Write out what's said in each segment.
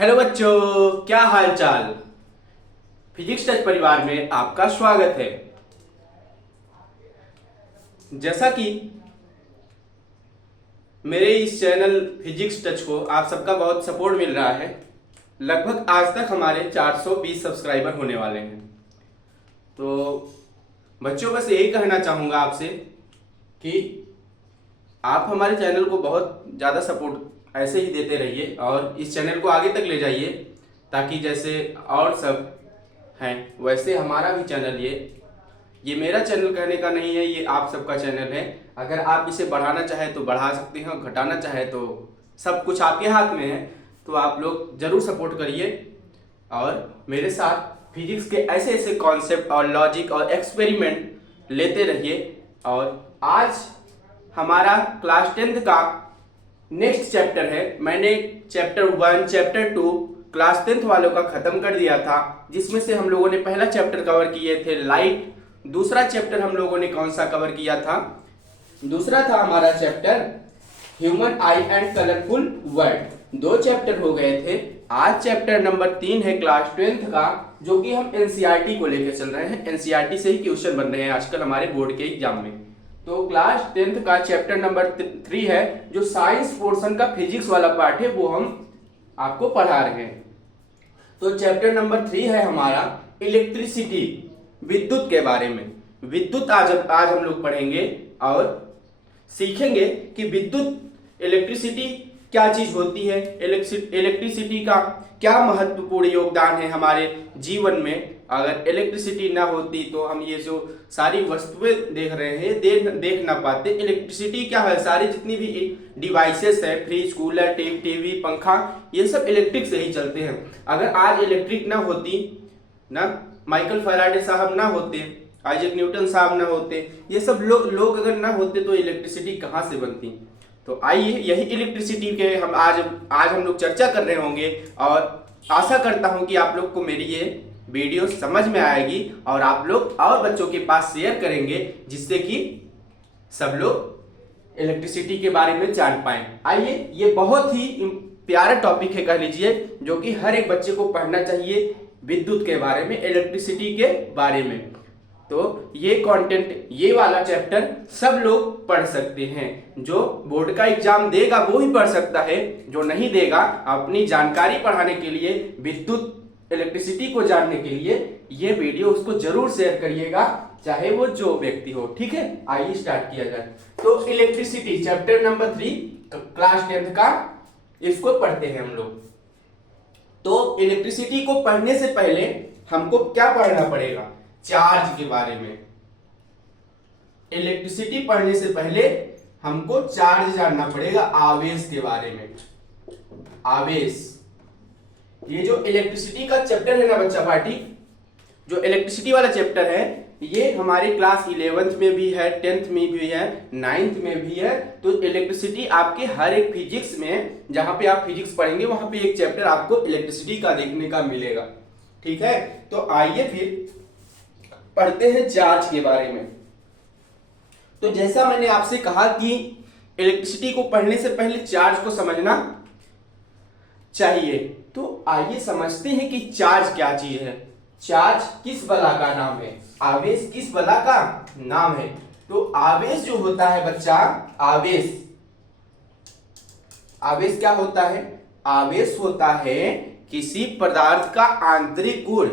Hello बच्चों, क्या हाल चाल। फिजिक्स टच परिवार में आपका स्वागत है। जैसा कि मेरे इस चैनल फिजिक्स टच को आप सबका बहुत सपोर्ट मिल रहा है। लगभग आज तक हमारे 420 सब्सक्राइबर होने वाले हैं। तो बच्चों, बस यही कहना चाहूँगा आपसे कि आप हमारे चैनल को बहुत ज़्यादा सपोर्ट ऐसे ही देते रहिए और इस चैनल को आगे तक ले जाइए, ताकि जैसे और सब हैं वैसे हमारा भी चैनल ये मेरा चैनल कहने का नहीं है, ये आप सबका चैनल है। अगर आप इसे बढ़ाना चाहे तो बढ़ा सकते हैं और घटाना चाहे तो सब कुछ आपके हाथ में है। तो आप लोग ज़रूर सपोर्ट करिए और मेरे साथ फिजिक्स के ऐसे ऐसे कॉन्सेप्ट और लॉजिक और एक्सपेरिमेंट लेते रहिए। और आज हमारा क्लास 10th का नेक्स्ट चैप्टर है। मैंने चैप्टर 1 चैप्टर 2 क्लास 10th वालों का खत्म कर दिया था, जिसमें से हम लोगों ने पहला चैप्टर कवर किए थे लाइट। दूसरा चैप्टर हम लोगों ने कौन सा कवर किया था? दूसरा था हमारा chapter human I and colourful world. दो चैप्टर हो गए थे। आज चैप्टर नंबर 3 है क्लास 10th का, जो कि हम एनसीईआरटी को लेकर चल रहे हैं। एनसीईआरटी से ही क्वेश्चन बन रहे हैं आजकल हमारे बोर्ड के एग्जाम में। तो क्लास 10th का चैप्टर नंबर 3 है, जो साइंस पोर्शन का फिजिक्स वाला पार्ट है, वो हम आपको पढ़ा रहे हैं। तो चैप्टर नंबर 3 है हमारा इलेक्ट्रिसिटी, विद्युत के बारे में। विद्युत आज हम लोग पढ़ेंगे और सीखेंगे कि विद्युत इलेक्ट्रिसिटी क्या चीज होती है, इलेक्ट्रिसिटी का क्या महत्वपूर्ण योगदान है हमारे जीवन में। अगर इलेक्ट्रिसिटी ना होती तो हम ये जो सारी वस्तुएं देख रहे हैं देख ना पाते। इलेक्ट्रिसिटी क्या है? सारी जितनी भी डिवाइसेस है, फ्रिज, कूलर, टीवी, पंखा, ये सब इलेक्ट्रिक से ही चलते हैं। अगर आज इलेक्ट्रिक ना होती ना, माइकल फैराडे साहब ना होते, आइजैक न्यूटन साहब ना होते, ये सब लोग अगर ना होते तो इलेक्ट्रिसिटी कहाँ से बनती? तो आइए यही इलेक्ट्रिसिटी के हम आज हम लोग चर्चा कर रहे होंगे। और आशा करता हूं कि आप लोग को मेरी ये वीडियो समझ में आएगी और आप लोग और बच्चों के पास शेयर करेंगे, जिससे कि सब लोग इलेक्ट्रिसिटी के बारे में जान पाए। आइए, ये बहुत ही प्यारा टॉपिक है कह लीजिए, जो कि हर एक बच्चे को पढ़ना चाहिए। विद्युत के बारे में, इलेक्ट्रिसिटी के बारे में। तो ये कंटेंट, ये वाला चैप्टर सब लोग पढ़ सकते हैं। जो बोर्ड का एग्जाम देगा वो ही पढ़ सकता है, जो नहीं देगा अपनी जानकारी बढ़ाने के लिए, विद्युत इलेक्ट्रिसिटी को जानने के लिए ये वीडियो उसको जरूर शेयर करिएगा, चाहे वो जो व्यक्ति हो। ठीक है, आइए स्टार्ट किया जाए। तो electricity chapter number 3 class 10th का, इसको पढ़ते हैं हम लोग। तो इलेक्ट्रिसिटी को पढ़ने से पहले हमको क्या पढ़ना पड़ेगा? चार्ज के बारे में। इलेक्ट्रिसिटी पढ़ने से पहले हमको चार्ज जानना पड़ेगा, आवेश के बारे में। आवेश, ये जो इलेक्ट्रिसिटी का चैप्टर है ना बच्चा पार्टी, जो इलेक्ट्रिसिटी वाला चैप्टर है, ये हमारे क्लास 11th में भी है, 10th में भी है, 9th में भी है। तो इलेक्ट्रिसिटी आपके हर एक फिजिक्स में, जहां पे आप फिजिक्स पढ़ेंगे वहां पे एक चैप्टर आपको इलेक्ट्रिसिटी का देखने का मिलेगा। ठीक है, तो आइए फिर पढ़ते हैं चार्ज के बारे में। तो जैसा मैंने आपसे कहा कि इलेक्ट्रिसिटी को पढ़ने से पहले चार्ज को समझना चाहिए। तो आइए समझते हैं कि चार्ज क्या चीज है। चार्ज किस बला का नाम है? आवेश किस बला का नाम है? तो आवेश जो होता है बच्चा, आवेश क्या होता है? आवेश होता है किसी पदार्थ का आंतरिक गुण।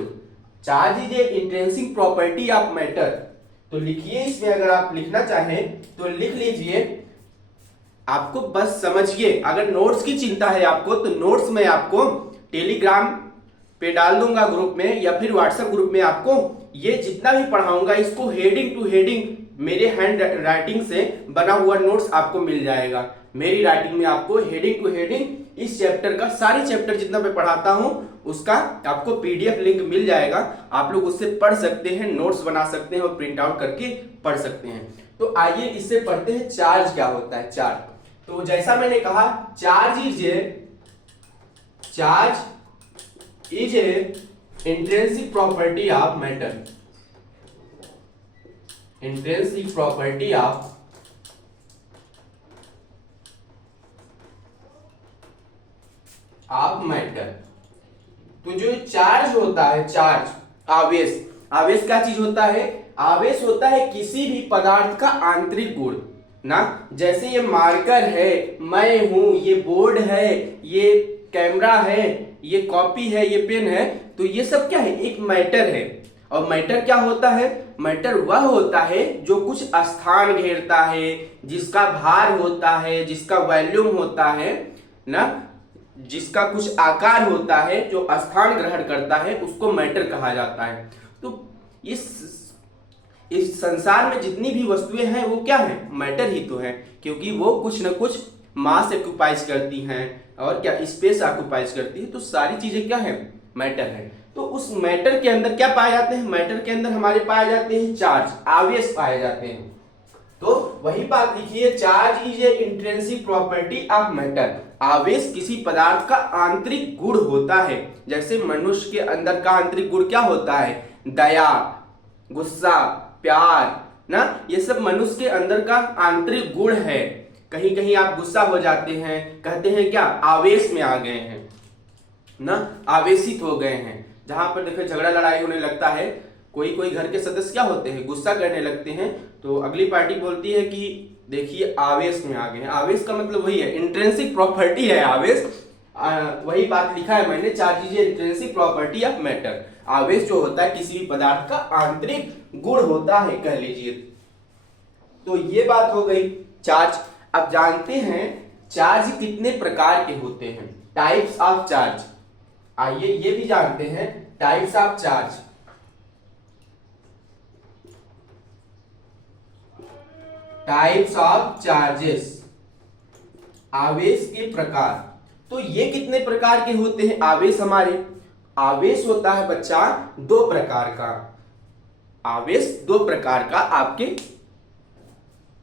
Charge is a intrinsic property of matter. तो लिखिए, इसमें अगर आप लिखना चाहें तो लिख लीजिए। आपको बस समझिए। अगर नोट्स की चिंता है आपको, तो नोट्स में आपको टेलीग्राम पे डाल दूंगा ग्रुप में, या फिर व्हाट्सएप ग्रुप में आपको ये जितना भी पढ़ाऊंगा, इसको हेडिंग टू हेडिंग मेरे हैंड राइटिंग से बना हुआ नोट्स आपको मिल जाएगा। मेरी राइटिंग में आपको हेडिंग टू हेडिंग इस चैप्टर का, सारे चैप्टर जितना मैं पढ़ाता हूं उसका आपको पीडीएफ लिंक मिल जाएगा। आप लोग उससे पढ़ सकते हैं, नोट्स बना सकते हैं और प्रिंट आउट करके पढ़ सकते हैं। तो आइए इससे पढ़ते हैं चार्ज क्या होता है। चार्ज, तो जैसा मैंने कहा, charge is a intrinsic property of matter. Intrinsic property of matter. तो जो चार्ज होता है, चार्ज, आवेश, आवेश क्या चीज होता है? आवेश होता है किसी भी पदार्थ का आंतरिक गुण ना। जैसे ये मार्कर है, मैं हूं, ये बोर्ड है, ये कैमरा है, ये कॉपी है, ये पेन है, तो ये सब क्या है? एक मैटर है। और मैटर क्या होता है? मैटर वह होता है जो कुछ स्थान घेरता है, जिसका भार होता है, जिसका वॉल्यूम होता है ना, जिसका कुछ आकार होता है, जो स्थान ग्रहण करता है, उसको मैटर कहा जाता है। तो इस संसार में जितनी भी वस्तुएं हैं वो क्या है? मैटर ही तो है, क्योंकि वो कुछ न कुछ मास ऑक्युपाइज करती हैं और क्या स्पेस ऑक्युपाइज करती है। तो सारी चीजें क्या है? मैटर है। तो उस मैटर के अंदर क्या पाए जाते हैं? मैटर के अंदर हमारे पाए जाते हैं चार्ज, आवेश पाए जाते हैं। तो वही बात लिखिए, charge is a intrinsic property of matter. आवेश किसी पदार्थ का आंतरिक गुण होता है। जैसे मनुष्य के अंदर का आंतरिक गुण क्या होता है? दया, गुस्सा, प्यार ना, ये सब मनुष्य के अंदर का आंतरिक गुण है। कहीं कहीं आप गुस्सा हो जाते हैं, कहते हैं क्या? आवेश में आ गए हैं ना, आवेशित हो गए हैं। जहां पर देखो झगड़ा लड़ाई होने लगता है, कोई कोई घर के सदस्य क्या होते हैं? गुस्सा करने लगते हैं, तो अगली पार्टी बोलती है कि देखिए आवेश में आ गए हैं। आवेश का मतलब वही है, इंट्रिंसिक प्रॉपर्टी है आवेश। वही बात लिखा है मैंने, charge is intrinsic property of matter. आवेश जो होता है किसी भी पदार्थ का आंतरिक गुण होता है, कह लीजिए। तो ये बात हो गई चार्ज। अब जानते हैं चार्ज कितने प्रकार के होते हैं, टाइप्स ऑफ चार्ज। आइए ये भी जानते हैं, types of charge. Types of charges, आवेश के प्रकार। तो ये कितने प्रकार के होते हैं आवेश हमारे? आवेश होता है बच्चा दो प्रकार का। आवेश दो प्रकार का आपके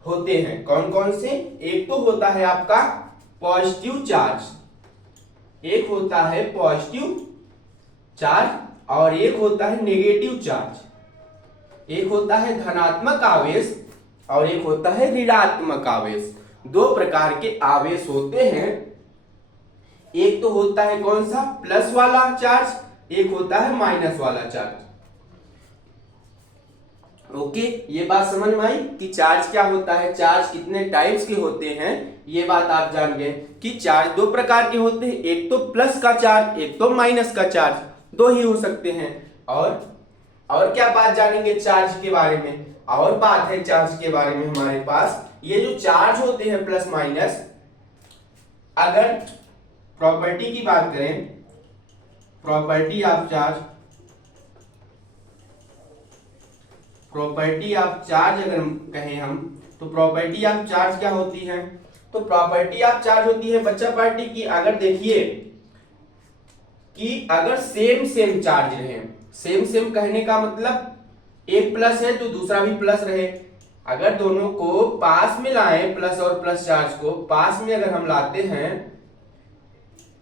होते हैं। कौन कौन से? एक तो होता है आपका पॉजिटिव चार्ज, एक होता है पॉजिटिव चार्ज और एक होता है नेगेटिव चार्ज। एक होता है धनात्मक आवेश और एक होता है ऋणात्मक आवेश। दो प्रकार के आवेश होते हैं। एक तो होता है कौन सा? प्लस वाला चार्ज, एक होता है माइनस वाला चार्ज। ओके, ये बात समझ में आई कि चार्ज क्या होता है, चार्ज कितने टाइप्स के होते हैं। ये बात आप जान गए कि चार्ज दो प्रकार के होते हैं, एक तो प्लस का चार्ज, एक तो माइनस का चार्ज, दो ही हो सकते हैं। और क्या बात जानेंगे चार्ज के बारे में? और बात है चार्ज के बारे में हमारे पास, ये जो चार्ज होते हैं प्लस माइनस, अगर प्रॉपर्टी की बात करें, property of charge, property of charge अगर कहें हम, तो प्रॉपर्टी ऑफ चार्ज क्या होती है? तो प्रॉपर्टी ऑफ चार्ज होती है बच्चा पार्टी की, अगर देखिए कि अगर सेम सेम चार्ज रहे, सेम सेम कहने का मतलब एक प्लस है तो दूसरा भी प्लस रहे। अगर दोनों को पास में लाएं, प्लस और प्लस चार्ज को पास में अगर हम लाते हैं,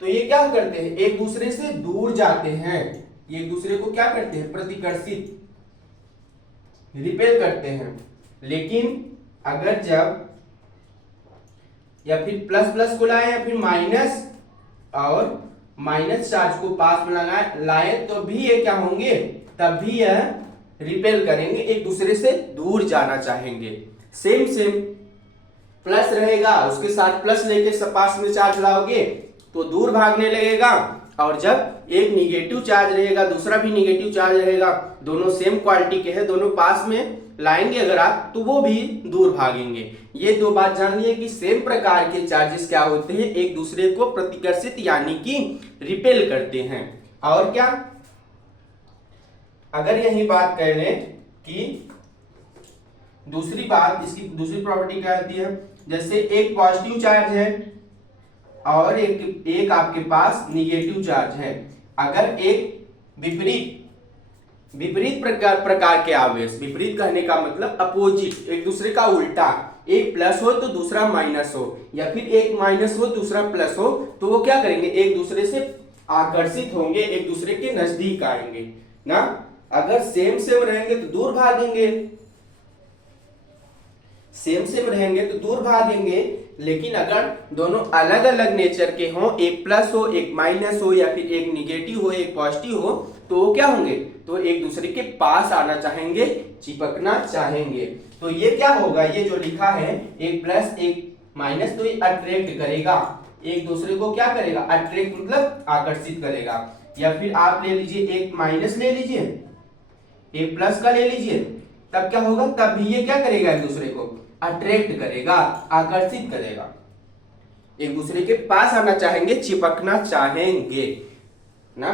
तो ये क्या करते हैं? एक दूसरे से दूर जाते हैं, एक दूसरे को क्या करते हैं? प्रतिकर्षित, रिपेल करते हैं। लेकिन अगर जब या फिर प्लस प्लस को लाए या फिर माइनस और माइनस चार्ज को पास में लाए, तो भी ये क्या होंगे? तब भी यह रिपेल करेंगे, एक दूसरे से दूर जाना चाहेंगे। सेम सेम प्लस रहेगा, उसके साथ प्लस लेके पास में चार्ज लाओगे तो दूर भागने लगेगा, और जब एक निगेटिव चार्ज रहेगा दूसरा भी निगेटिव चार्ज रहेगा, दोनों सेम क्वालिटी के हैं, दोनों पास में लाएंगे अगर आप, तो वो भी दूर भागेंगे। ये दो बात जान लिए कि सेम प्रकार के चार्जेस क्या होते हैं? एक दूसरे को प्रतिकर्षित यानी कि रिपेल करते हैं। और क्या, अगर यही बात कर लें कि दूसरी बात, इसकी दूसरी प्रॉपर्टी क्या होती है? जैसे एक पॉजिटिव चार्ज है और एक आपके पास निगेटिव चार्ज है। अगर एक विपरीत प्रकार के आवेश, विपरीत कहने का मतलब अपोजिट, एक दूसरे का उल्टा, एक प्लस हो तो दूसरा माइनस हो, या फिर एक माइनस हो दूसरा प्लस हो, तो वो क्या करेंगे? एक दूसरे से आकर्षित होंगे, एक दूसरे के नजदीक आएंगे ना। अगर सेम सेम रहेंगे तो दूर भागेंगे, सेम सेम रहेंगे तो दूर भागेंगे, लेकिन अगर दोनों अलग अलग नेचर के हों, एक प्लस हो एक माइनस हो या फिर एक निगेटिव हो एक पॉजिटिव हो, तो वो क्या होंगे, तो एक दूसरे के पास आना चाहेंगे, चिपकना चाहेंगे। तो ये क्या होगा, ये जो लिखा है एक प्लस एक माइनस, तो ये अट्रैक्ट करेगा, एक दूसरे को क्या करेगा, अट्रैक्ट मतलब आकर्षित करेगा। या फिर आप ले लीजिए एक माइनस ले लीजिए, एक प्लस का ले लीजिए, तब क्या होगा, तब भी ये क्या करेगा, एक दूसरे को अट्रैक्ट करेगा, आकर्षित करेगा, एक दूसरे के पास आना चाहेंगे, चिपकना चाहेंगे ना।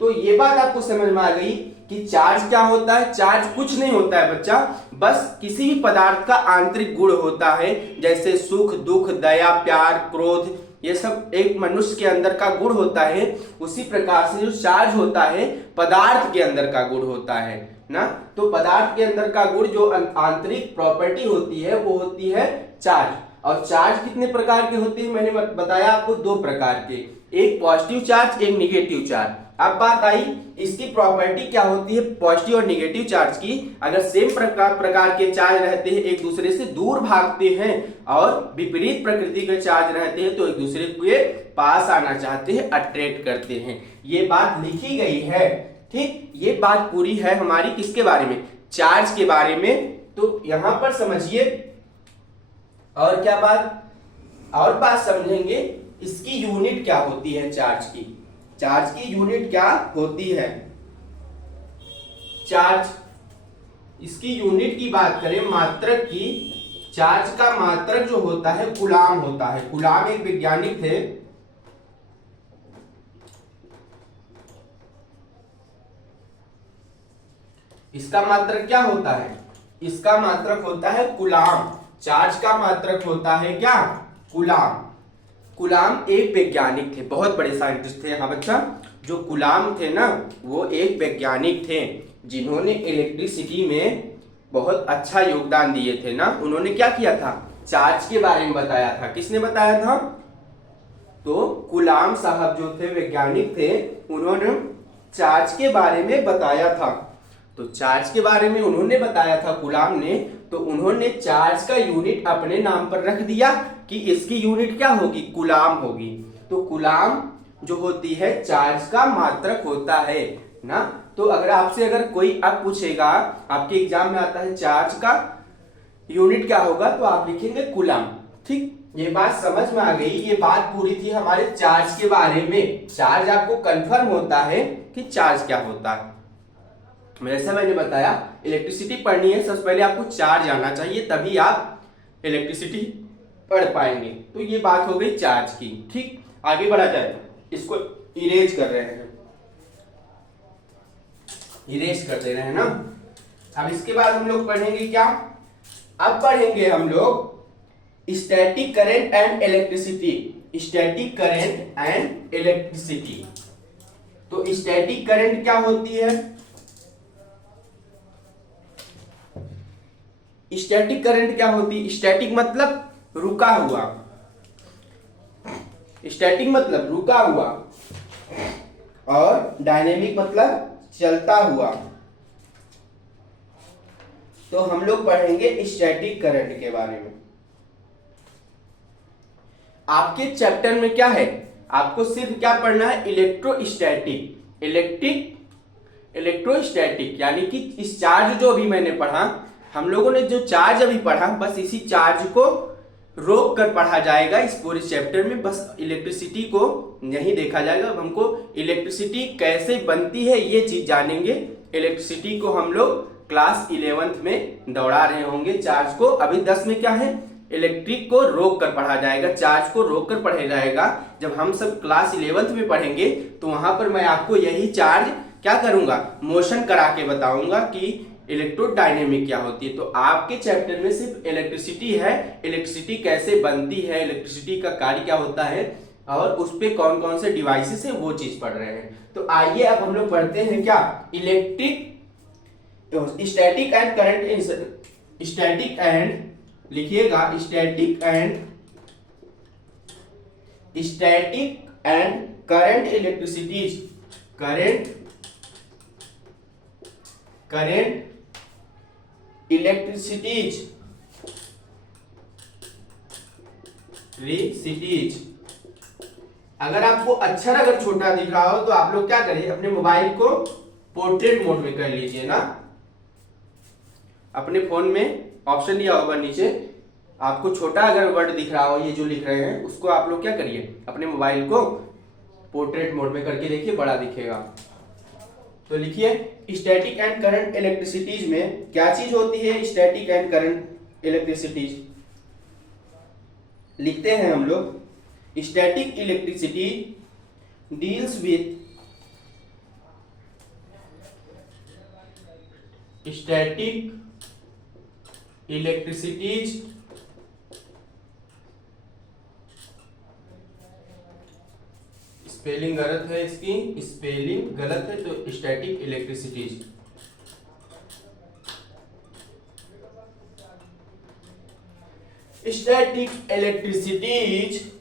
तो ये बात आपको समझ में आ गई कि चार्ज क्या होता है। चार्ज कुछ नहीं होता है बच्चा, बस किसी भी पदार्थ का आंतरिक गुण होता है, जैसे सुख दुख दया प्यार क्रोध, ये सब एक मनुष्य के अंदर का गुण होता है। उसी प्रकार से जो चार्ज होता है पदार्थ के अंदर का गुण होता है ना। तो पदार्थ के अंदर का गुण जो आंतरिक प्रॉपर्टी होती है वो होती है चार्ज। और चार्ज कितने प्रकार के होते हैं, मैंने बताया आपको 2 प्रकार के, एक पॉजिटिव चार्ज एक निगेटिव चार्ज। अब बात आई इसकी प्रॉपर्टी क्या होती है पॉजिटिव और निगेटिव चार्ज की। अगर सेम प्रकार के चार्ज रहते हैं एक दूसरे से दूर भागते हैं, और विपरीत प्रकृति के चार्ज रहते हैं तो एक दूसरे के पास आना चाहते हैं, अट्रैक्ट करते हैं। ये बात लिखी गई है, ठीक। ये बात पूरी है हमारी किसके बारे में, चार्ज के बारे में। तो यहां पर समझिए और क्या बात, और बात समझेंगे इसकी यूनिट क्या होती है, चार्ज की, चार्ज की यूनिट क्या होती है। चार्ज, इसकी यूनिट की बात करें मात्रक की, चार्ज का मात्रक जो होता है कूलाम होता है। कूलाम एक वैज्ञानिक थे, इसका मात्रक क्या होता है, इसका मात्रक होता है कूलाम। चार्ज का मात्रक होता है क्या, कूलाम। कूलाम एक वैज्ञानिक थे, बहुत बड़े साइंटिस्ट थे। हाँ बच्चा, जो कूलाम थे ना वो एक वैज्ञानिक थे जिन्होंने इलेक्ट्रिसिटी में बहुत अच्छा योगदान दिए थे ना। उन्होंने क्या किया था, चार्ज के बारे में बताया था। किसने बताया था, तो कूलाम साहब जो थे वैज्ञानिक थे, उन्होंने चार्ज के बारे में बताया था। तो चार्ज के बारे में उन्होंने बताया था कूलाम ने, तो उन्होंने चार्ज का यूनिट अपने नाम पर रख दिया कि इसकी यूनिट क्या होगी, कूलाम होगी। तो कूलाम जो होती है चार्ज का मात्रक होता है ना। तो अगर आपसे अगर कोई अब पूछेगा, आपके एग्जाम में आता है चार्ज का यूनिट क्या होगा, तो आप लिखेंगे कूलाम, ठीक। ये बात समझ में आ गई। ये बात पूरी थी हमारे चार्ज के बारे में। चार्ज आपको कंफर्म होता है कि चार्ज क्या होता है। जैसा मैंने बताया इलेक्ट्रिसिटी पढ़नी है, सबसे पहले आपको चार्ज आना चाहिए, तभी आप इलेक्ट्रिसिटी पढ़ पाएंगे। तो ये बात हो गई चार्ज की, ठीक। आगे बढ़ा जाए, इसको इरेज कर रहे हैं, इरेज कर दे रहे हैं ना। अब इसके बाद हम लोग पढ़ेंगे क्या, अब पढ़ेंगे हम लोग static current and electricity. Static current and electricity. तो स्टैटिक करंट क्या होती है, स्टैटिक करंट क्या होती है, स्टैटिक मतलब रुका हुआ, स्टैटिक मतलब रुका हुआ, और डायनेमिक मतलब चलता हुआ। तो हम लोग पढ़ेंगे स्टैटिक करंट के बारे में। आपके चैप्टर में क्या है, आपको सिर्फ क्या पढ़ना है, इलेक्ट्रोस्टैटिक, इलेक्ट्रोस्टैटिक, यानी कि इस चार्ज जो अभी मैंने पढ़ा, हम लोगों ने जो चार्ज अभी पढ़ा, बस इसी चार्ज को रोक कर पढ़ा जाएगा इस पूरे चैप्टर में। बस इलेक्ट्रिसिटी को नहीं देखा जाएगा। अब हमको इलेक्ट्रिसिटी कैसे बनती है ये चीज जानेंगे। इलेक्ट्रिसिटी को हम लोग क्लास 11th में दौड़ा रहे होंगे चार्ज को। अभी 10 में क्या है, इलेक्ट्रिक को रोक कर पढ़ा जाएगा, चार्ज को रोक कर पढ़ा जाएगा। जब हम सब क्लास 11th में पढ़ेंगे तो वहां पर मैं आपको यही चार्ज क्या करूंगा, मोशन करा के बताऊंगा कि इलेक्ट्रोडायनेमिक क्या होती है। तो आपके चैप्टर में सिर्फ इलेक्ट्रिसिटी है, इलेक्ट्रिसिटी कैसे बनती है, इलेक्ट्रिसिटी का कार्य क्या होता है, और उस पे कौन कौन से डिवाइसेस है वो चीज पढ़ रहे हैं। तो आइए अब हम लोग पढ़ते हैं क्या, electric static and current, static and, लिखिएगा static and current electricities, current electricities electricities. अगर आपको अक्षर अगर छोटा दिख रहा हो तो आप लोग क्या करिए, अपने मोबाइल को पोर्ट्रेट मोड में कर लीजिए ना। अपने फोन में ऑप्शन दिया होगा नीचे, आपको छोटा अगर वर्ड दिख रहा हो, ये जो लिख रहे हैं उसको आप लोग क्या करिए, अपने मोबाइल को पोर्ट्रेट मोड में करके देखिए, बड़ा दिखेगा। तो लिखिए स्टैटिक एंड करंट इलेक्ट्रिसिटीज में क्या चीज होती है, स्टैटिक एंड करंट इलेक्ट्रिसिटीज। लिखते हैं हम लोग, static electricity deals with static electricities spelling गलत है, इसकी स्पेलिंग गलत है, तो static electricities. Static electricities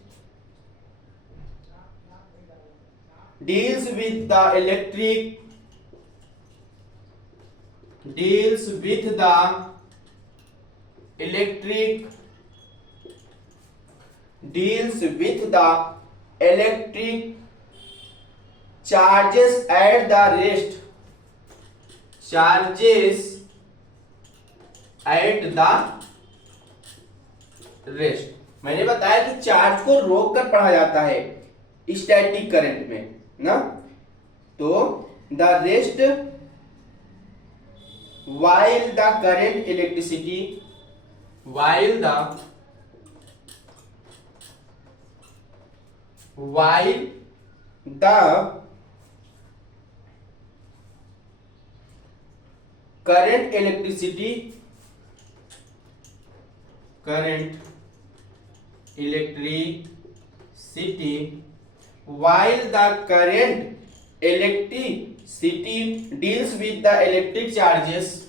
deals with the electric charges at the rest, मैंने बताया कि चार्ज को रोक कर पढ़ा जाता है स्टैटिक करंट में ना। तो the rest while the current electricity deals with the electric charges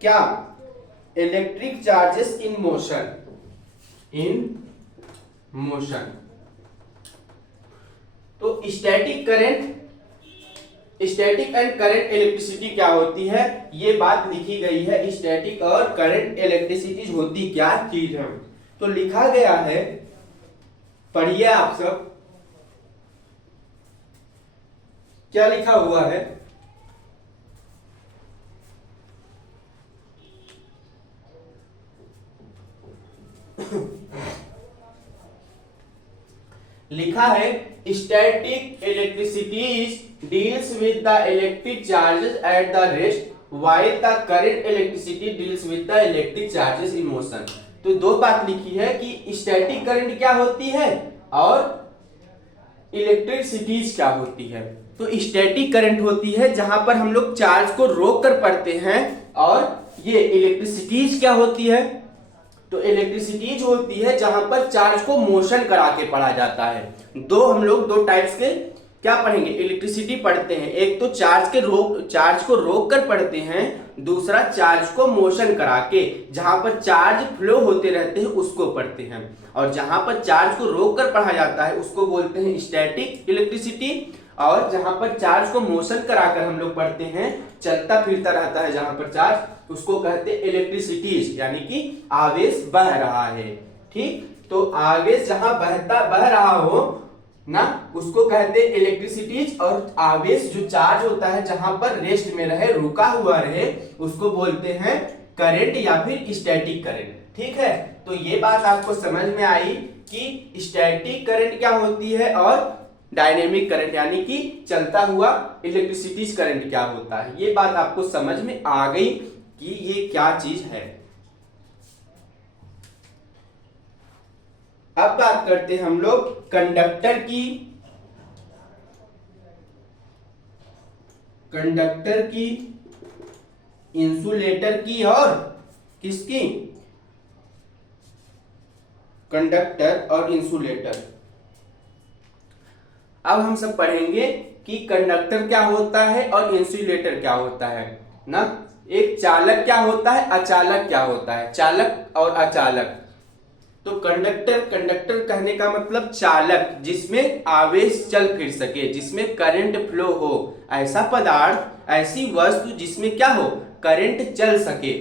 क्या, इलेक्ट्रिक चार्जेस इन मोशन। तो स्टैटिक एंड करंट इलेक्ट्रिसिटी क्या होती है, ये बात लिखी गई है। स्टैटिक और करंट इलेक्ट्रिसिटी होती क्या चीज है, तो लिखा गया है, पढ़िए आप सब क्या लिखा हुआ है। लिखा है static electricities deals with the electric charges at the rest while the current electricity deals with the electric charges in motion. तो दो बात लिखी है कि स्टैटिक करंट क्या होती है और इलेक्ट्रिसिटीज क्या होती है। तो स्टैटिक करंट होती है जहां पर हम लोग चार्ज को रोक कर पढ़ते हैं, और ये इलेक्ट्रिसिटीज क्या होती है, तो इलेक्ट्रिसिटीज होती है जहां पर चार्ज को मोशन करा के पढ़ा जाता है। हम लोग दो टाइप्स के क्या पढ़ेंगे, इलेक्ट्रिसिटी पढ़ते हैं। एक तो चार्ज को रोक कर पढ़ते हैं, दूसरा चार्ज को मोशन करा के, जहां पर चार्ज फ्लो होते रहते हैं उसको पढ़ते हैं। और जहां पर चार्ज को रोक कर पढ़ा जाता है उसको बोलते हैं स्टैटिक इलेक्ट्रिसिटी, और जहां पर चार्ज को मोशन कराकर हम लोग पढ़ते हैं, चलता फिरता रहता है जहां पर चार्ज, उसको कहते हैं इलेक्ट्रिसिटीज, यानी कि आवेश बह रहा है। ठीक, तो आवेश जहां बह रहा हो ना, उसको कहते हैं इलेक्ट्रिसिटीज। और आवेश जो चार्ज होता है जहां पर रेस्ट में रहे, रुका हुआ रहे, उसको बोलते हैं करंट या फिर स्टैटिक करंट। ठीक है, तो ये बात आपको समझ में आई कि स्टैटिक करंट क्या होती है और डायनेमिक करंट यानी कि चलता हुआ इलेक्ट्रिसिटीज करंट क्या होता है। ये बात आपको समझ में आ गई कि ये क्या चीज है। अब बात करते हैं हम लोग कंडक्टर की, इंसुलेटर की और किसकी, कंडक्टर और इंसुलेटर। अब हम सब पढ़ेंगे कि कंडक्टर क्या होता है और इंसुलेटर क्या होता है ना। एक चालक क्या होता है, अचालक क्या होता है, चालक और अचालक। तो कंडक्टर, कंडक्टर कहने का मतलब चालक, जिसमें आवेश चल फिर सके, जिसमें करंट फ्लो हो, ऐसा पदार्थ, ऐसी वस्तु जिसमें क्या हो, करंट चल सके।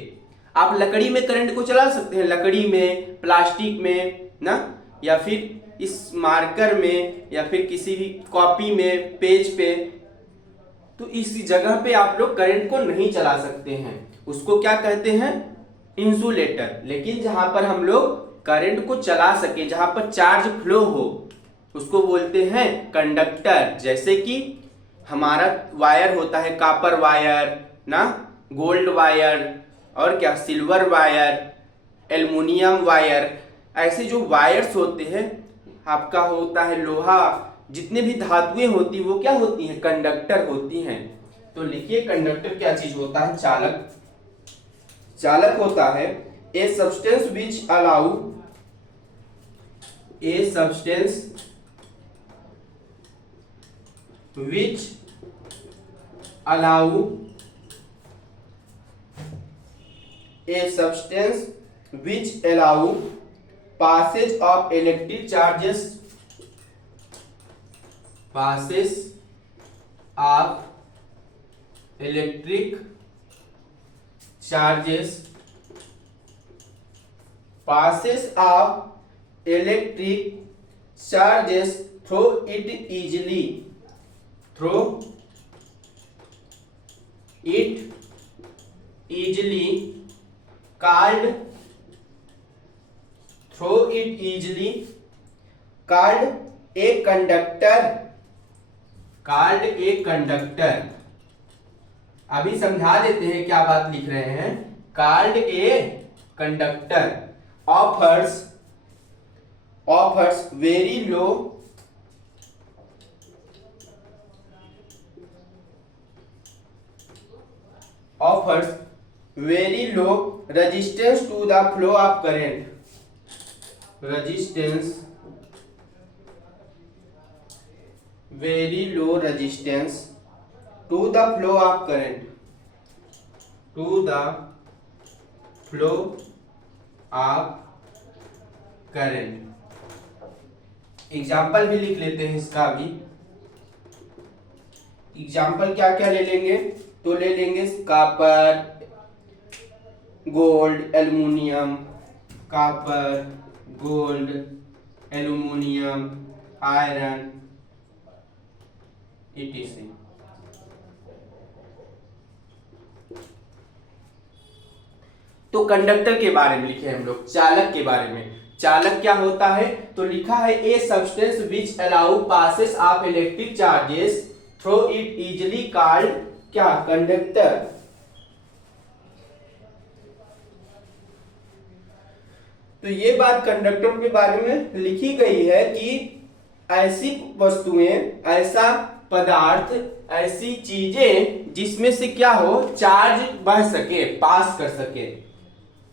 आप लकड़ी में करंट को चला सकते हैं, लकड़ी में, प्लास्टिक में ना, या फिर इस मार्कर में, या फिर किसी भी कॉपी में, पेज पे, तो इस जगह पे आप लोग करंट को नहीं चला सकते हैं। उसको क्या कहते हैं, इंसुलेटर। लेकिन जहां पर हम लोग करंट को चला सके, जहां पर चार्ज फ्लो हो, उसको बोलते हैं कंडक्टर। जैसे कि हमारा वायर होता है, कॉपर वायर ना, गोल्ड वायर, और क्या, सिल्वर वायर, एल्युमिनियम वायर, ऐसे जो वायर्स होते हैं, आपका होता है लोहा, जितने भी धातुएं होती वो क्या होती हैं, कंडक्टर होती हैं। तो लिखिए कंडक्टर क्या चीज होता है, चालक। चालक होता है a substance which allow, a substance which allow, a substance which allow passage of electric charges, passes of electric charges, passes of electric charges through it easily, through it easily called, through it easily called a conductor, called a conductor। अभी समझा देते हैं क्या बात लिख रहे हैं। called a conductor offers very low, offers very low resistance to the flow of current, resistance, very low resistance to the flow of current, to the flow of current। Example भी लिख लेते हैं इसका भी। एग्जाम्पल क्या क्या ले लेंगे, तो ले लेंगे copper, gold, aluminium, copper, gold, aluminium, iron, etc। तो कंडक्टर के बारे में लिखे हम लोग, चालक के बारे में। चालक क्या होता है, तो लिखा है a substance which allow passes of electric charges through it easily called, क्या, कंडक्टर। तो ये बात कंडक्टर के बारे में लिखी गई है कि ऐसी वस्तुएं, ऐसा पदार्थ, ऐसी चीजें जिसमें से क्या हो, चार्ज बह सके, पास कर सके।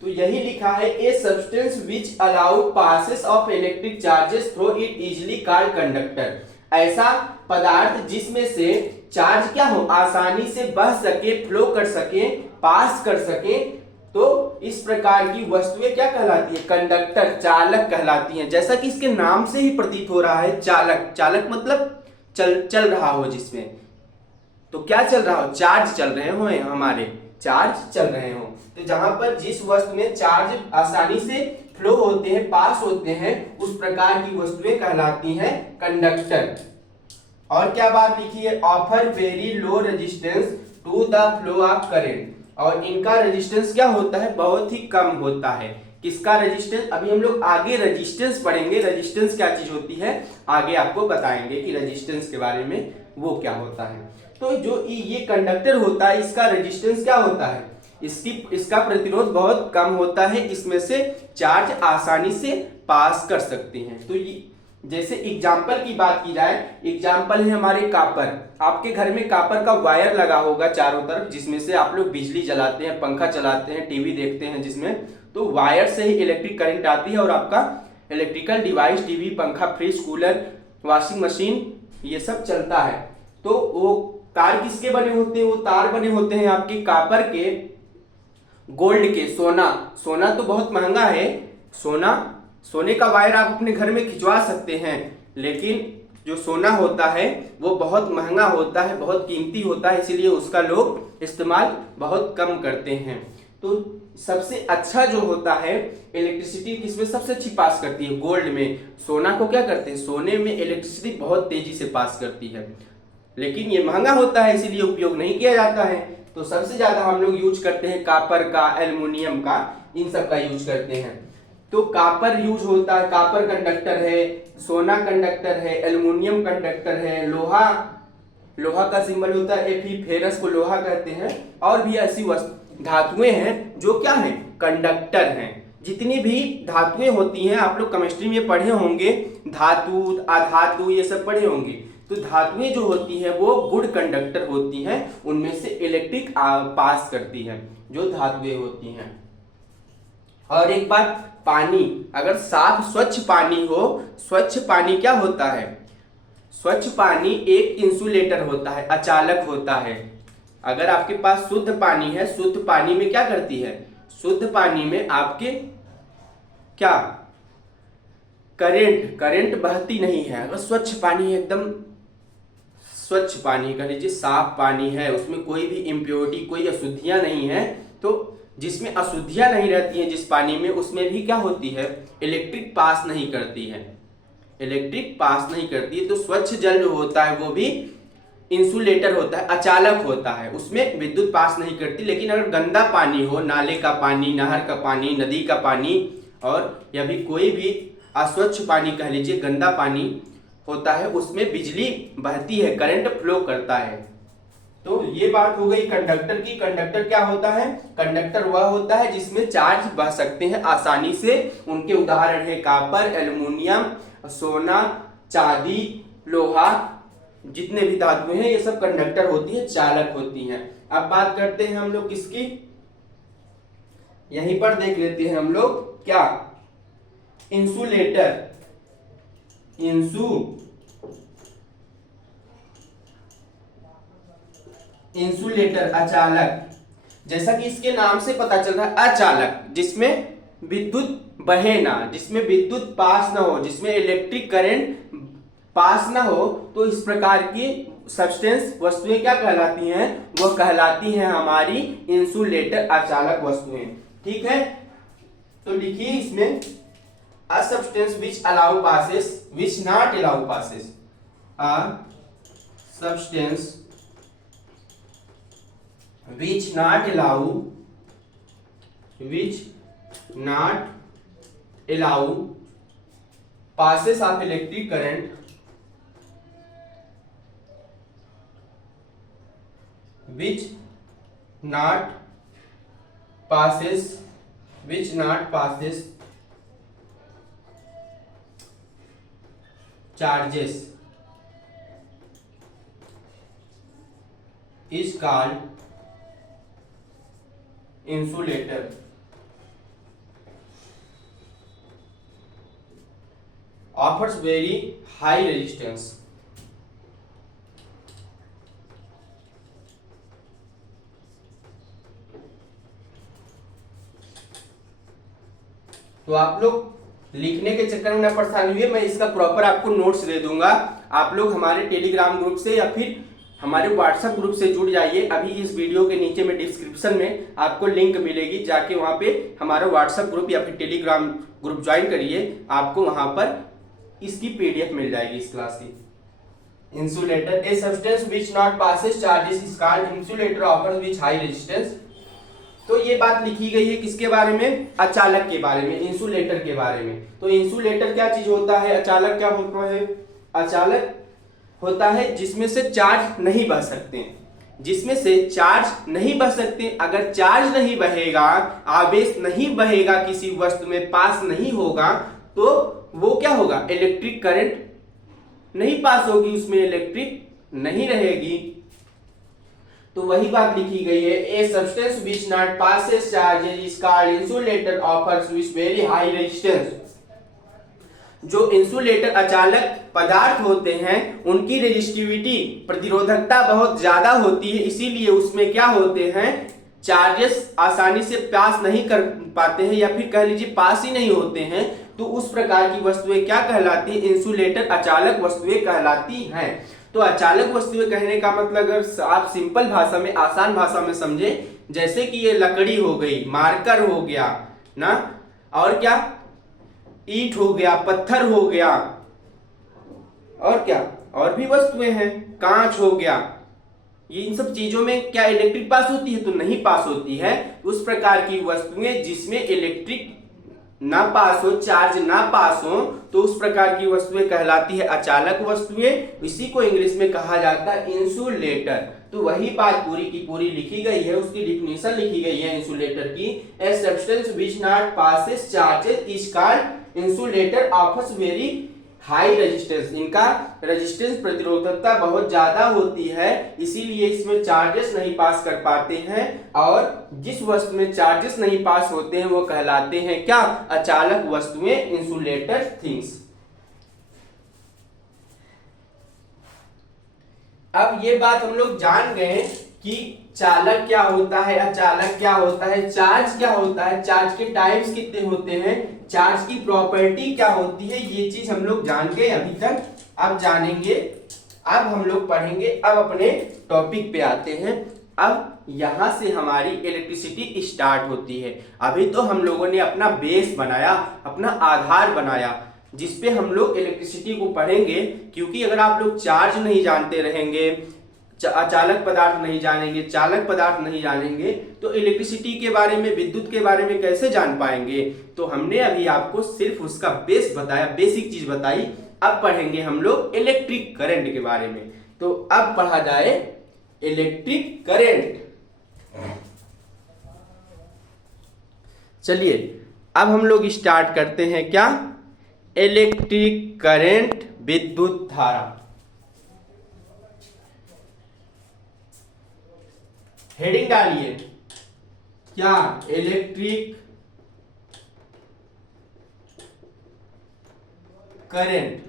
तो यही लिखा है a substance which allow passes of electric charges through it easily called conductor. ऐसा पदार्थ जिसमें से चार्ज क्या हो, आसानी से बह सके, फ्लो कर सके, पास कर सके, तो इस प्रकार की वस्तुएं क्या कहलाती है, कंडक्टर, चालक कहलाती हैं। जैसा कि इसके नाम से ही प्रतीत हो रहा है, चालक। चालक मतलब चल रहा हो जिसमें, तो क्या चल रहा हो, चार्ज चल रहे हो, हमारे चार्ज चल रहे हो। तो जहां पर जिस वस्तु में चार्ज आसानी से फ्लो होते हैं, पास होते हैं, उस प्रकार की वस्तुएं कहलाती हैं कंडक्टर। और क्या बात लिखी है, offer very low resistance to the flow of current. और इनका रेजिस्टेंस क्या होता है, बहुत ही कम होता है। किसका रेजिस्टेंस, अभी हम लोग आगे रेजिस्टेंस पढ़ेंगे, रेजिस्टेंस क्या चीज होती है, आगे आपको बताएंगे कि रेजिस्टेंस के बारे में वो क्या होता है। तो जो ये कंडक्टर होता है, इसका रेजिस्टेंस क्या होता है, इसका प्रतिरोध बहुत कम होता है, इसमें से चार्ज आसानी से पास कर सकते हैं। तो ये जैसे एग्जाम्पल की बात की जाए, एग्जाम्पल है हमारे कॉपर। आपके घर में कॉपर का वायर लगा होगा चारों तरफ, जिसमें से आप लोग बिजली जलाते हैं, पंखा चलाते हैं, टीवी देखते हैं, जिसमें तो वायर से ही इलेक्ट्रिक करंट आती है और आपका इलेक्ट्रिकल डिवाइस, टीवी, पंखा, फ्रिज, कूलर, वॉशिंग मशीन, ये सब चलता है। तो वो तार किसके बने होते हैं, वो तार बने होते हैं आपके कॉपर के, गोल्ड के, सोना। सोना तो बहुत महंगा है, सोना सोने का वायर आप अपने घर में खिंचवा सकते हैं, लेकिन जो सोना होता है वो बहुत महंगा होता है, बहुत कीमती होता है, इसीलिए उसका लोग इस्तेमाल बहुत कम करते हैं। तो सबसे अच्छा जो होता है इलेक्ट्रिसिटी किसमें सबसे अच्छी पास करती है? गोल्ड में। सोना को क्या करते हैं? सोने में इलेक्ट्रिसिटी बहुत तेजी से पास करती है, लेकिन ये महंगा होता है इसीलिए उपयोग नहीं किया जाता है। तो सबसे ज्यादा हम लोग यूज करते हैं कॉपर का, एल्युमिनियम का, इन सब का यूज करते हैं। तो कॉपर यूज होता है, कॉपर कंडक्टर है, सोना कंडक्टर है, एल्युमिनियम कंडक्टर है, लोहा, लोहा का सिंबल होता है Fe, फेरस को लोहा कहते हैं। और भी ऐसी धातुएं हैं जो क्या है? कंडक्टर हैं। जितनी भी धातुएं होती हैं, आप लोग केमिस्ट्री में पढ़े होंगे, धातु, अधातु, ये सब पढ़े होंगे। तो धातुएं जो होती हैं वो गुड कंडक्टर होती हैं, उनमें से इलेक्ट्रिक पास करती हैं जो धातुएं होती हैं। और एक बात, पानी, अगर साफ स्वच्छ पानी हो, स्वच्छ पानी क्या होता है? स्वच्छ पानी एक इंसुलेटर होता है, अचालक होता है। अगर आपके पास शुद्ध पानी है, शुद्ध पानी में क्या करती है? शुद्ध पानी में आपके क्या करंट बहती नहीं है। अगर स्वच्छ पानी है, एकदम स्वच्छ पानी, कह लीजिए साफ पानी है, उसमें कोई भी इम्प्योरिटी, कोई अशुद्धियां नहीं है, तो जिसमें अशुद्धियां नहीं रहती हैं जिस पानी में, उसमें भी क्या होती है? इलेक्ट्रिक पास नहीं करती है, इलेक्ट्रिक पास नहीं करती है। तो स्वच्छ जल जो होता है वो भी इंसुलेटर होता है, अचालक होता है, उसमें विद्युत पास नहीं करती। लेकिन अगर गंदा पानी हो, नाले का पानी, नहर का पानी, नदी का पानी, और या भी कोई भी अस्वच्छ पानी कह लीजिए, गंदा पानी होता है, उसमें बिजली बहती है, करंट फ्लो करता है। तो ये बात हो गई कंडक्टर की। कंडक्टर क्या होता है? कंडक्टर वह होता है जिसमें चार्ज बह सकते हैं आसानी से। उनके उदाहरण है कॉपर, एल्युमिनियम, सोना, चांदी, लोहा, जितने भी धातुएं हैं ये सब कंडक्टर होती है, चालक होती हैं। अब बात करते हैं हम लोग किसकी, यहीं पर देख लेते हैं हम लोग क्या, इंसुलेटर। इंसुलेटर, अचालक। जैसा कि इसके नाम से पता चल रहा है, अचालक, जिसमें विद्युत बहे ना, जिसमें विद्युत पास ना हो, जिसमें इलेक्ट्रिक करंट पास ना हो, तो इस प्रकार की सब्सटेंस वस्तुएं क्या कहलाती हैं? वह कहलाती हैं हमारी इंसुलेटर, अचालक वस्तुएं। ठीक है, तो लिखिए इसमें, a substance which allow passes, which not allow passes, a substance which not allow passes of electric current, which not passes charges is called insulator. Offers very high resistance. तो आप लोग लिखने के चक्कर में न परेशान हुए, मैं इसका प्रॉपर आपको नोट्स दे दूंगा। आप लोग हमारे टेलीग्राम ग्रुप से या फिर हमारे व्हाट्सएप ग्रुप से जुड़ जाइए। अभी इस वीडियो के नीचे में डिस्क्रिप्शन में आपको लिंक मिलेगी, जाके वहां पे हमारा व्हाट्सएप ग्रुप या फिर टेलीग्राम ग्रुप ज्वाइन करिए, आपको वहां पर इसकी पीडीएफ मिल जाएगी इस क्लास की। Insulator, a substance which not passes charges is called insulator, offers which high resistance. तो ये बात लिखी गई है किसके बारे में? अचालक के बारे में, इंसुलेटर के बारे में। तो इंसुलेटर क्या चीज होता है? अचालक क्या होता है? अचालक होता है जिसमें से चार्ज नहीं बह सकते, जिसमें से चार्ज नहीं बह सकते। अगर चार्ज नहीं बहेगा, आवेश नहीं बहेगा, किसी वस्तु में पास नहीं होगा, तो वो क्या होगा? इलेक्ट्रिक करंट नहीं पास होगी, उसमें इलेक्ट्रिक नहीं रहेगी। तो वही बात लिखी गई है, a substance which not passes charges is called insulator, offers which very high resistance. जो इंसुलेटर, अचालक पदार्थ होते हैं, उनकी रेजिस्टिविटी, प्रतिरोधकता बहुत ज्यादा होती है, इसीलिए उसमें क्या होते हैं? चार्जेस आसानी से पास नहीं कर पाते हैं या फिर कह लीजिए पास ही नहीं होते हैं, तो उस प्रकार की वस्तुएं क्या कहलाती है? इंसुलेटर अचालक वस्तुएं कहलाती हैं। तो अचालक वस्तुएं कहने का मतलब अगर आप सिंपल भाषा में, आसान भाषा में समझे, जैसे कि ये लकड़ी हो गई, मार्कर हो गया ना, और क्या, ईंट हो गया, पत्थर हो गया, और क्या, और भी वस्तुएं हैं, कांच हो गया, ये इन सब चीजों में क्या इलेक्ट्रिक पास होती है? तो नहीं पास होती है। उस प्रकार की वस्तुएं जिसमें इलेक्ट्रिक ना पास हो, चार्ज ना पास हो, तो उस प्रकार की वस्तुएं कहलाती है अचालक वस्तुएं। इसी को इंग्लिश में कहा जाता है इंसुलेटर। तो वही बात पूरी की पूरी लिखी गई है, उसकी डिफिनेशन लिखी गई है इंसुलेटर की। A substance which not passes charges is called insulator offers very high resistance. इनका रेजिस्टेंस, प्रतिरोधकता बहुत ज्यादा होती है, इसीलिए इसमें चार्जेस नहीं पास कर पाते हैं। और जिस वस्तु में चार्जेस नहीं पास होते हैं वो कहलाते हैं क्या? अचालक वस्तुएं, इंसुलेटर थिंग्स। अब ये बात हम लोग जान गए कि चालक क्या होता है, अचालक क्या होता है, चार्ज क्या होता है, चार्ज के टाइप्स कितने होते हैं, चार्ज की प्रॉपर्टी क्या होती है, ये चीज हम लोग जान गए अभी तक। अब जानेंगे, अब हम लोग पढ़ेंगे, अब अपने टॉपिक पे आते हैं। अब यहां से हमारी इलेक्ट्रिसिटी स्टार्ट होती है। अभी तो हम लोगों ने अपना बेस बनाया, अपना आधार बनाया, जिसपे हम लोग इलेक्ट्रिसिटी को पढ़ेंगे। क्योंकि अगर आप लोग चार्ज नहीं जानते रहेंगे, अचालक पदार्थ नहीं जानेंगे, चालक पदार्थ नहीं जानेंगे, तो इलेक्ट्रिसिटी के बारे में, विद्युत के बारे में कैसे जान पाएंगे? तो हमने अभी आपको सिर्फ उसका बेस बताया, बेसिक चीज बताई। अब पढ़ेंगे हम लोग इलेक्ट्रिक करंट के बारे में। तो अब पढ़ा जाए इलेक्ट्रिक करंट। चलिए अब हम लोग स्टार्ट करते हैं क्या? इलेक्ट्रिक करंट, विद्युत धारा। हेडिंग डालिए क्या? Electric current.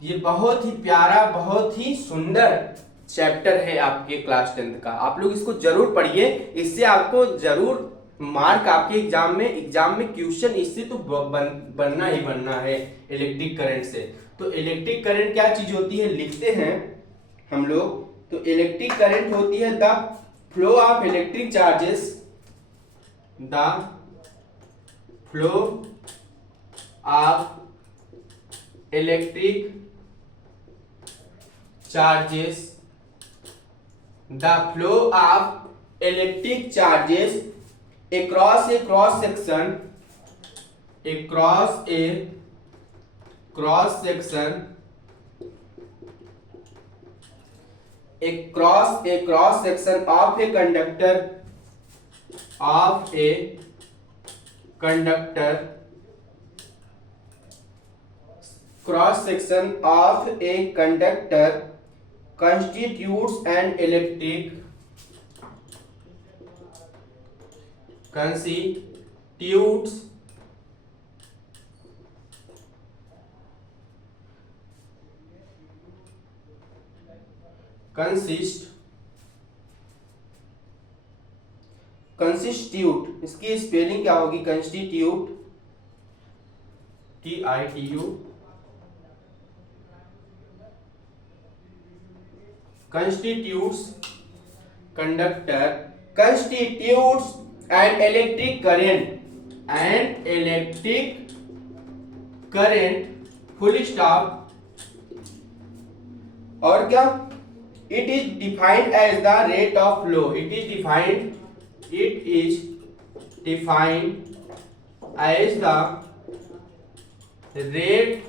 ये बहुत ही प्यारा, बहुत ही सुंदर चैप्टर है आपके क्लास 10th का। आप लोग इसको जरूर पढ़िए, इससे आपको जरूर मार्क आपके एग्जाम में क्वेश्चन इससे तो बनना ही बनना है, इलेक्ट्रिक करंट से। तो इलेक्ट्रिक करंट क्या चीज होती है लिखते हैं हम लोग। तो इलेक्ट्रिक करंट होती है the flow of electric charges, the flow of electric charges, the flow of electric charges across a cross section, across a cross section, across a cross section of a conductor, of a conductor, cross section of a conductor constitutes an electric, constitutes constitute, इसकी spelling क्या होगी? Constitute, TITU, constitutes conductor, constitutes an electric current, and electric current full stop। और क्या? it is defined as the rate of flow, it is defined as the rate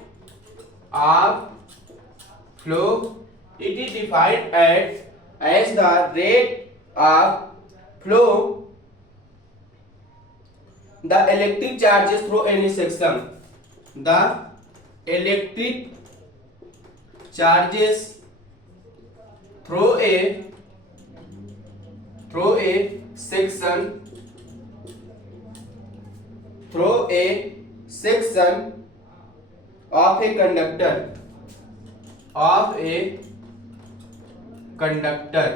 of flow, it is defined as the rate of flow the electric charges through any section, the electric charges through a section of a conductor, of a conductor.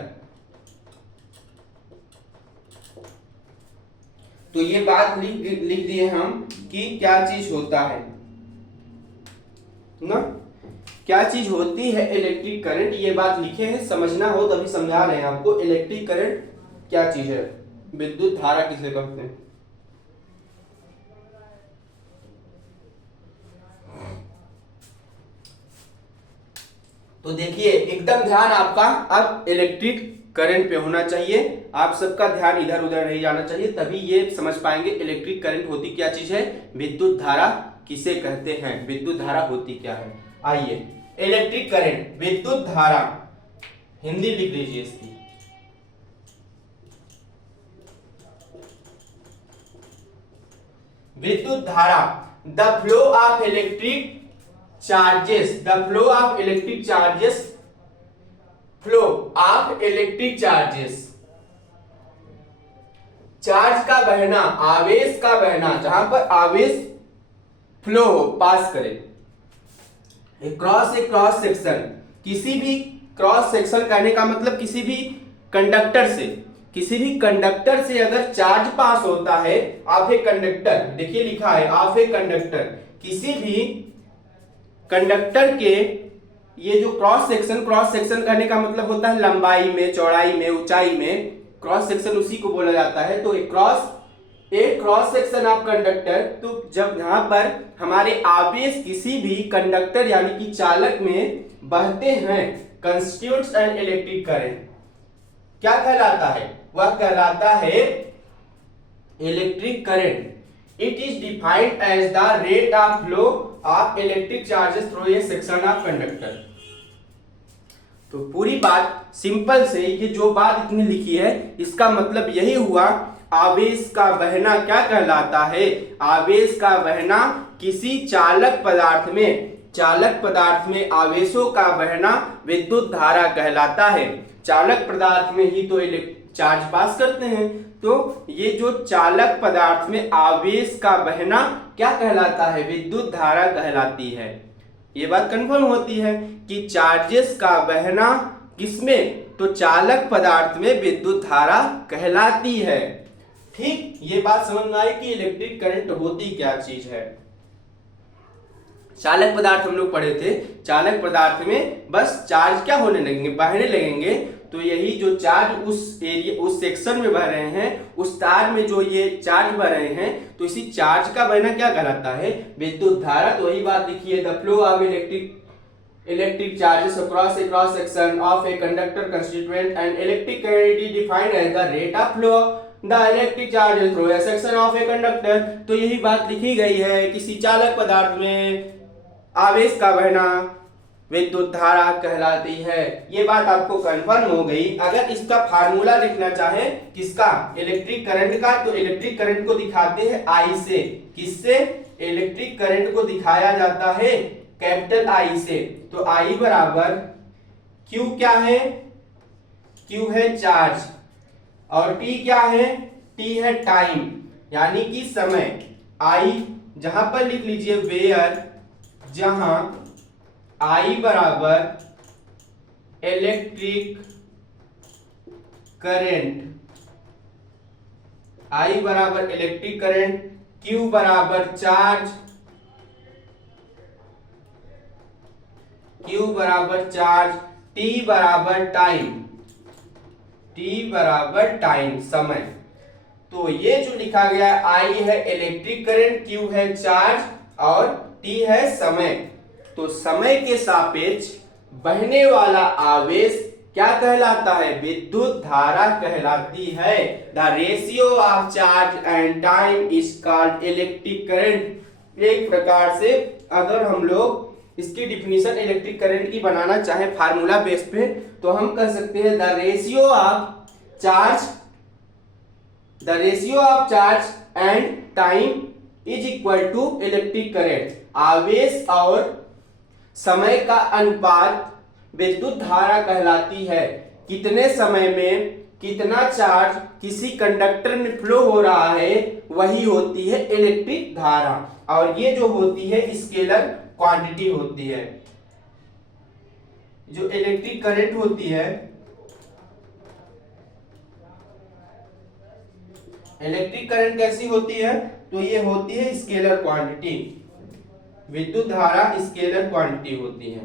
तो ये बात लिख दिए हम कि क्या चीज होता है ना, क्या चीज होती है इलेक्ट्रिक करंट, ये बात लिखे हैं, समझना हो तभी समझा रहे हैं आपको। इलेक्ट्रिक करंट क्या चीज है, विद्युत धारा किसे कहते हैं। तो देखिए एकदम ध्यान आपका अब इलेक्ट्रिक करंट पे होना चाहिए, आप सबका ध्यान इधर उधर नहीं जाना चाहिए, तभी ये समझ पाएंगे इलेक्ट्रिक करंट होती क्या चीज है, विद्युत धारा किसे कहते हैं, विद्युत धारा होती क्या है। आइए, इलेक्ट्रिक करंट विद्युत धारा, हिंदी लिख लीजिए इसकी। विद्युत धारा, the flow of electric charges, the flow of electric charges, flow of electric charges, charge का बहना, आवेश का बहना, जहां पर आवेश फ्लो हो, पास करे, क्रॉस ए क्रॉस सेक्शन, किसी भी क्रॉस सेक्शन कहने का मतलब किसी भी कंडक्टर से, किसी भी कंडक्टर से अगर चार्ज पास होता है, ऑफ ए कंडक्टर, देखिए लिखा है ऑफ ए कंडक्टर, किसी भी कंडक्टर के, ये जो क्रॉस सेक्शन कहने का मतलब होता है लंबाई में, चौड़ाई में, ऊंचाई में, क्रॉस सेक्शन उसी को बोला जाता है। तो एक क्रॉस सेक्शन ऑफ कंडक्टर, तो जब यहां पर हमारे आवेश किसी भी कंडक्टर यानी कि चालक में बहते हैं, कंस्टिट्यूट्स एन इलेक्ट्रिक करंट, क्या कहलाता है, वह कहलाता है electric current. It is defined as the rate of flow of electric charges through a section of conductor. तो पूरी बात सिंपल से, ये जो बात इतनी लिखी है इसका मतलब यही हुआ, आवेश का बहना क्या कहलाता है, आवेश का बहना किसी चालक पदार्थ में आवेशों का बहना विद्युत धारा कहलाता है। चालक पदार्थ में ही तो चार्ज पास करते हैं, तो ये जो चालक पदार्थ में आवेश का बहना क्या कहलाता है, विद्युत धारा कहलाती है। ये बात कंफर्म होती है कि चार्जेस का बहना किसमें, तो चालक पदार्थ में विद्युत धारा कहलाती है। ठीक, ये बात समझ में आई कि इलेक्ट्रिक करंट होती क्या चीज है। चालक पदार्थ हम लोग पढ़े थे, चालक पदार्थ में बस चार्ज क्या होने लगेंगे, बहने लगेंगे, तो यही जो चार्ज उस सेक्शन में बह रहे हैं, उस तार में जो ये चार्ज बह रहे हैं, तो इसी चार्ज का बहना क्या कहलाता है, विद्युत धारा। तो वही बात लिखिए, the flow of electric charges across a cross section of a conductor constituent and electric current is defined as the rate of flow the electric charges through a section of a conductor. तो यही बात लिखी गई है, किसी चालक पदार्थ में आवेश का बहना विद्युत धारा कहलाती है। ये बात आपको कंफर्म हो गई। अगर इसका फार्मूला लिखना चाहे किसका, इलेक्ट्रिक करंट का, तो इलेक्ट्रिक करंट को दिखाते हैं आई से। किससे, इलेक्ट्रिक करंट को दिखाया जाता है कैपिटल आई से। तो आई बराबर क्यू क्या है, क्यू है चार्ज, और टी क्या है, टी है टाइम यानी कि समय। आई जहां पर लिख लीजिए वेयर, जहां आई बराबर इलेक्ट्रिक करंट, आई बराबर इलेक्ट्रिक करंट, क्यू बराबर चार्ज, क्यू बराबर चार्ज, टी बराबर टाइम, टी बराबर टाइम समय। तो ये जो लिखा गया, आई है इलेक्ट्रिक करंट, क्यू है चार्ज और टी है समय। तो समय के सापेक्ष बहने वाला आवेश क्या कहलाता है, विद्युत धारा कहलाती है। The ratio of charge and time is called electric current. एक प्रकार से अगर हम लोग इसकी डिफिनीशन इलेक्ट्रिक करंट की बनाना चाहे फार्मूला बेस पे, तो हम कह सकते हैं the ratio of charge and time is equal to electric current. आवेश और समय का अनुपात विद्युत धारा कहलाती है। कितने समय में कितना चार्ज किसी कंडक्टर में फ्लो हो रहा है, वही होती है इलेक्ट्रिक धारा। और ये जो होती है स्केलर क्वांटिटी होती है। जो इलेक्ट्रिक करंट होती है इलेक्ट्रिक करंट कैसी होती है? तो ये होती है स्केलर क्वांटिटी, विद्युत धारा स्केलर क्वांटिटी होती है।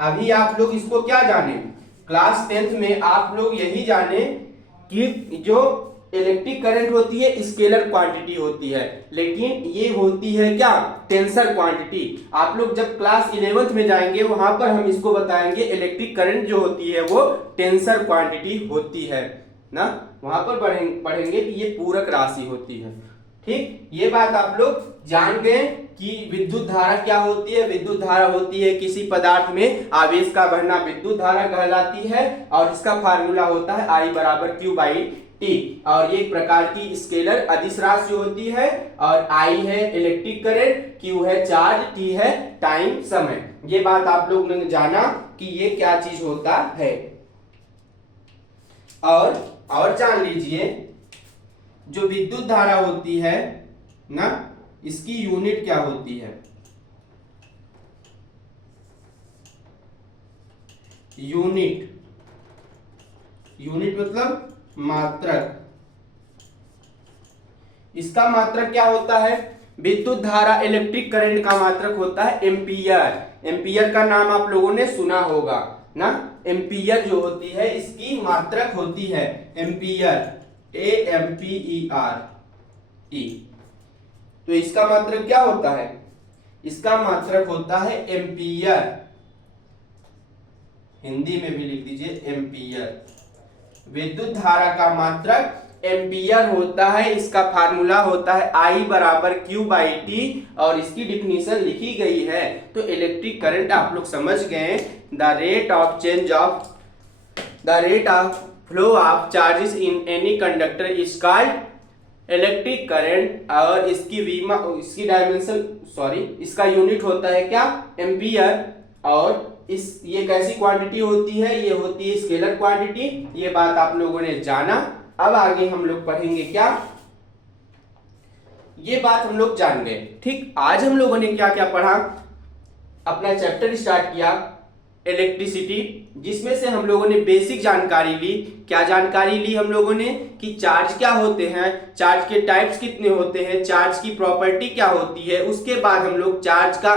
अभी आप लोग इसको क्या जाने, क्लास 10th में आप लोग यही जाने कि जो इलेक्ट्रिक करंट होती है स्केलर क्वांटिटी होती है, लेकिन ये होती है क्या, टेंसर क्वांटिटी। आप लोग जब क्लास 11th में जाएंगे वहां पर हम इसको बताएंगे इलेक्ट्रिक करंट जो होती है वो टेंसर क्वांटिटी होती है ना, वहां पर पढ़ेंगे कि ये पूरक राशि होती है। ठीक, ये बात आप लोग जान गए कि विद्युत धारा क्या होती है। विद्युत धारा होती है किसी पदार्थ में आवेश का बढ़ना विद्युत धारा कहलाती है, और इसका फार्मूला होता है I बराबर Q बाई टी, और ये एक प्रकार की स्केलर अदिश राशि होती है। और I है इलेक्ट्रिक करंट, Q है चार्ज, T है टाइम समय। ये बात आप लोग ने जाना कि ये क्या चीज होता है। और जान लीजिए जो विद्युत धारा होती है ना, इसकी यूनिट क्या होती है? यूनिट मतलब मात्रक। इसका मात्रक क्या होता है? विद्युत धारा इलेक्ट्रिक करंट का मात्रक होता है एम्पियर। एम्पियर का नाम आप लोगों ने सुना होगा ना। एम्पियर जो होती है इसकी मात्रक होती है एम्पियर, AMPER। तो इसका मात्रक क्या होता है? इसका मात्रक होता है एम्पियर, हिंदी में भी लिख दीजिए एम्पियर। विद्युत धारा का मात्रक एम्पियर होता है। इसका फार्मूला होता है I बराबर Q बाई टी, और इसकी डिफिनीशन लिखी गई है। तो इलेक्ट्रिक करंट आप लोग समझ गए, the rate of flow of charges in any conductor is called electric current. और इसकी डायमेंशन इसका यूनिट होता है क्या, एम्पियर। और ये कैसी क्वांटिटी होती है? ये होती है स्केलर क्वांटिटी। ये बात आप लोगों ने जाना। अब आगे हम लोग पढ़ेंगे क्या, ये बात हम लोग जान गए। ठीक, आज हम लोगों ने क्या क्या पढ़ा, अपना चैप्टर स्टार्ट किया इलेक्ट्रिसिटी, जिसमें से हम लोगों ने बेसिक जानकारी ली। क्या जानकारी ली हम लोगों ने? कि चार्ज क्या होते हैं, चार्ज के टाइप्स कितने होते हैं, चार्ज की प्रॉपर्टी क्या होती है। उसके बाद हम लोग चार्ज का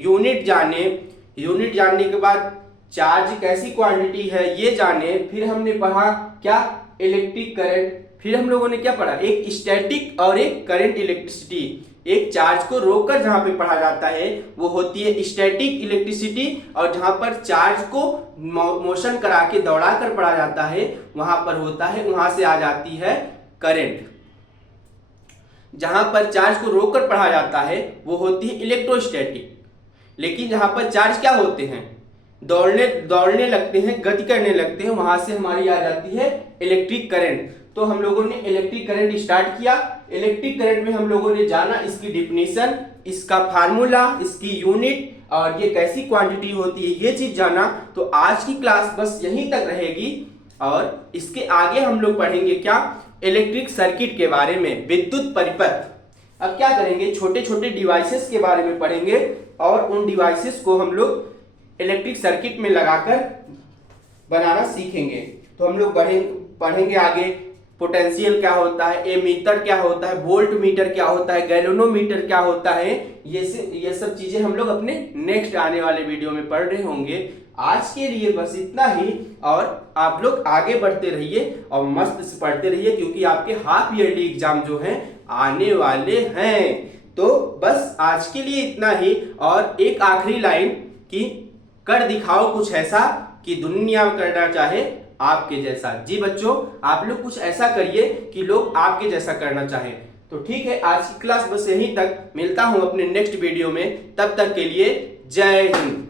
यूनिट जाने, यूनिट जानने के बाद चार्ज कैसी क्वांटिटी है ये जाने। फिर हमने पढ़ा क्या, इलेक्ट्रिक करंट। फिर हम लोगों ने क्या पढ़ा, एक स्टैटिक और एक करंट इलेक्ट्रिसिटी। एक चार्ज को रोककर जहां पे पढ़ा जाता है वो होती है स्टैटिक इलेक्ट्रिसिटी, और जहां पर चार्ज को मोशन करा के दौड़ा कर पढ़ा जाता है वहां पर होता है, वहां से आ जाती है करंट। जहां पर चार्ज को रोककर पढ़ा जाता है वो होती है इलेक्ट्रोस्टैटिक। लेकिन जहां पर चार्ज क्या होते हैं, दौड़ने लगते हैं, गति करने लगते हैं, वहां से हमारी आ जाती है इलेक्ट्रिक करंट। तो हम लोगों ने इलेक्ट्रिक करंट स्टार्ट किया। इलेक्ट्रिक करंट में हम लोगों ने जाना इसकी डिफिनीशन, इसका फार्मूला, इसकी यूनिट, और ये कैसी क्वांटिटी होती है ये चीज जाना। तो आज की क्लास बस यहीं तक रहेगी, और इसके आगे हम लोग पढ़ेंगे क्या, इलेक्ट्रिक सर्किट के बारे में, विद्युत परिपथ। अब क्या करेंगे, छोटे छोटे डिवाइसेस के बारे में पढ़ेंगे, और उन डिवाइसेस को हम लोग इलेक्ट्रिक सर्किट में लगाकर बनाना सीखेंगे। तो हम लोग पढ़ेंगे आगे पोटेंशियल क्या होता है, एमीटर क्या होता है, वोल्ट मीटर क्या होता है, गैल्वेनोमीटर क्या होता है। ये सब चीजें हम लोग अपने नेक्स्ट आने वाले वीडियो में पढ़ रहे होंगे। आज के लिए बस इतना ही, और आप लोग आगे बढ़ते रहिए और मस्त से पढ़ते रहिए, क्योंकि आपके हाफ ईयरली एग्जाम जो हैं आने वाले हैं। तो बस आज के लिए इतना ही, और एक आखिरी लाइन कि कर दिखाओ कुछ ऐसा कि दुनिया करना चाहे आपके जैसा। जी बच्चों, आप लोग कुछ ऐसा करिए कि लोग आपके जैसा करना चाहें। तो ठीक है, आज की क्लास बस यहीं तक, मिलता हूं अपने नेक्स्ट वीडियो में। तब तक के लिए जय हिंद।